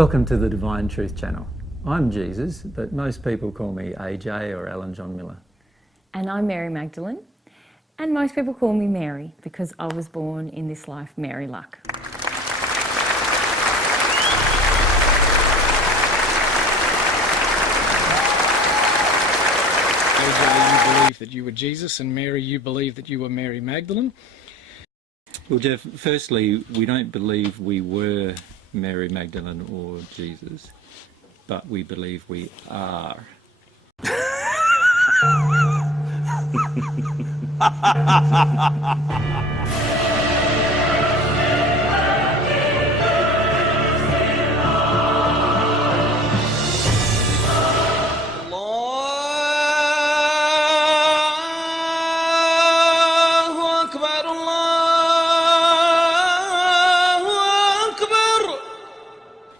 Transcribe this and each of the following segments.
Welcome to the Divine Truth Channel. I'm Jesus, but most people call me AJ or Alan John Miller. And I'm Mary Magdalene, and most people call me Mary because I was born in this life Mary Luck. AJ, you believe that you were Jesus, and Mary, you believe that you were Mary Magdalene. Well, Jeff, firstly, we don't believe we were Mary Magdalene or Jesus, but we believe we are.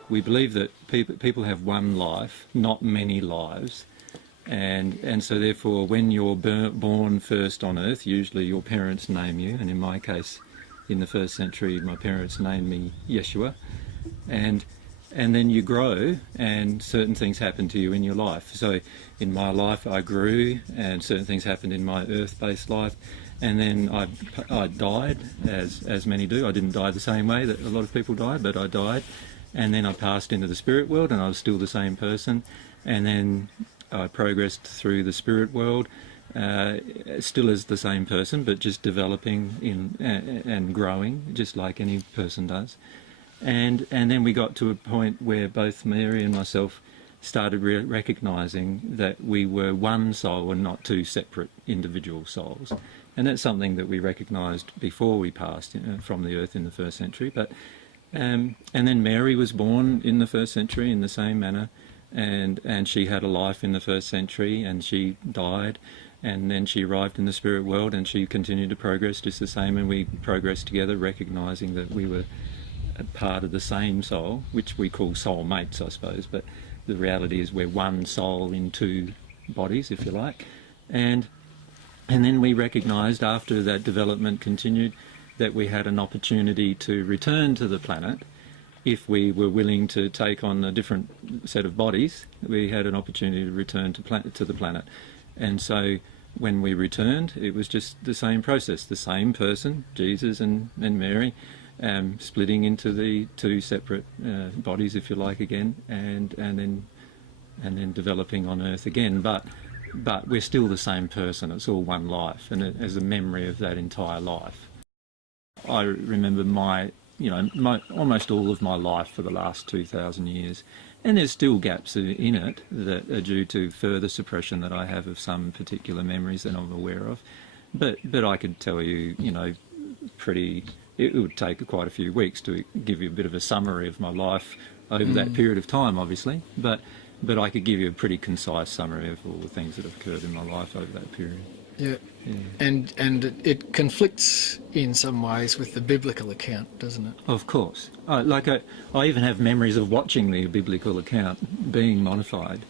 We believe that people have one life, not many lives, and so therefore when you're born first on earth, usually your parents name you, and in my case, in the first century, my parents named me Yeshua, and then you grow and certain things happen to you in your life. So in my life I grew and certain things happened in my earth-based life, and then I died, as many do. I didn't die the same way that a lot of people die, but I died. And then I passed into the spirit world and I was still the same person. And then I progressed through the spirit world, still as the same person, but just developing and growing, just like any person does. And then we got to a point where both Mary and myself started recognising that we were one soul and not two separate individual souls. And that's something that we recognised before we passed from the earth in the first century. And then Mary was born in the first century in the same manner, and she had a life in the first century, and she died, and then she arrived in the spirit world, and she continued to progress just the same, and we progressed together, recognising that we were a part of the same soul, which we call soul mates, I suppose, but the reality is we're one soul in two bodies, if you like. And then we recognised, after that development continued, that we had an opportunity to return to the planet. If we were willing to take on a different set of bodies, we had an opportunity to return to the planet. And so when we returned, it was just the same process, the same person, Jesus and Mary, splitting into the two separate bodies, if you like, again, and then developing on Earth again. But we're still the same person. It's all one life, and as a memory of that entire life. I remember almost all of my life for the last 2,000 years, and there's still gaps in it that are due to further suppression that I have of some particular memories that I'm aware of. But I could tell you, it would take quite a few weeks to give you a bit of a summary of my life over that period of time, obviously. But I could give you a pretty concise summary of all the things that have occurred in my life over that period. Yeah. And it conflicts in some ways with the biblical account, doesn't it? Of course. I even have memories of watching the biblical account being modified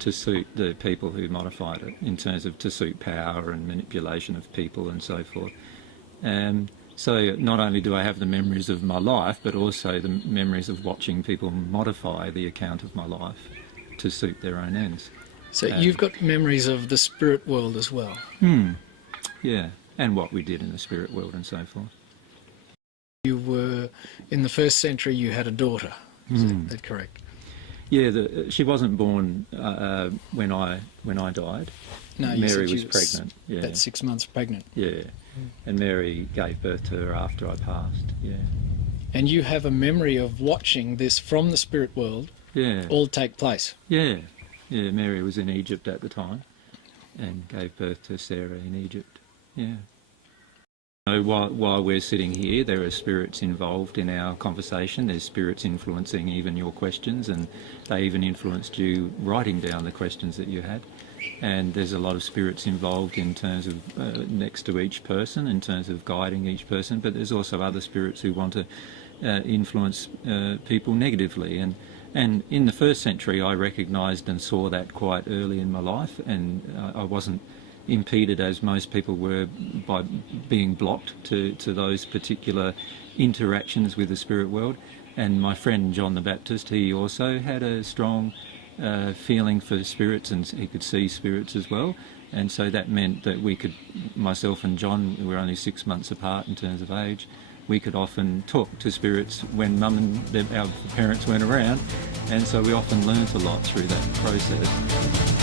to suit the people who modified it, in terms of to suit power and manipulation of people and so forth. So not only do I have the memories of my life, but also the memories of watching people modify the account of my life to suit their own ends. So you've got memories of the spirit world as well. Yeah, and what we did in the spirit world and so forth. You were, in the first century, you had a daughter. Is that correct? Yeah, she wasn't born when I died. No, Mary was pregnant. Yeah, about 6 months pregnant. Yeah, and Mary gave birth to her after I passed. Yeah. And you have a memory of watching this from the spirit world. Yeah. All take place. Yeah. Yeah, Mary was in Egypt at the time and gave birth to Sarah in Egypt. Yeah. While we're sitting here, there are spirits involved in our conversation. There's spirits influencing even your questions, and they even influenced you writing down the questions that you had. And there's a lot of spirits involved in terms of next to each person, in terms of guiding each person, but there's also other spirits who want to influence people negatively. And in the first century, I recognised and saw that quite early in my life, and I wasn't impeded, as most people were, by being blocked to those particular interactions with the spirit world. And my friend John the Baptist, he also had a strong feeling for spirits, and he could see spirits as well. And so that meant that we could, myself and John, we were only 6 months apart in terms of age, we could often talk to spirits when mum and our parents weren't around, and so we often learnt a lot through that process.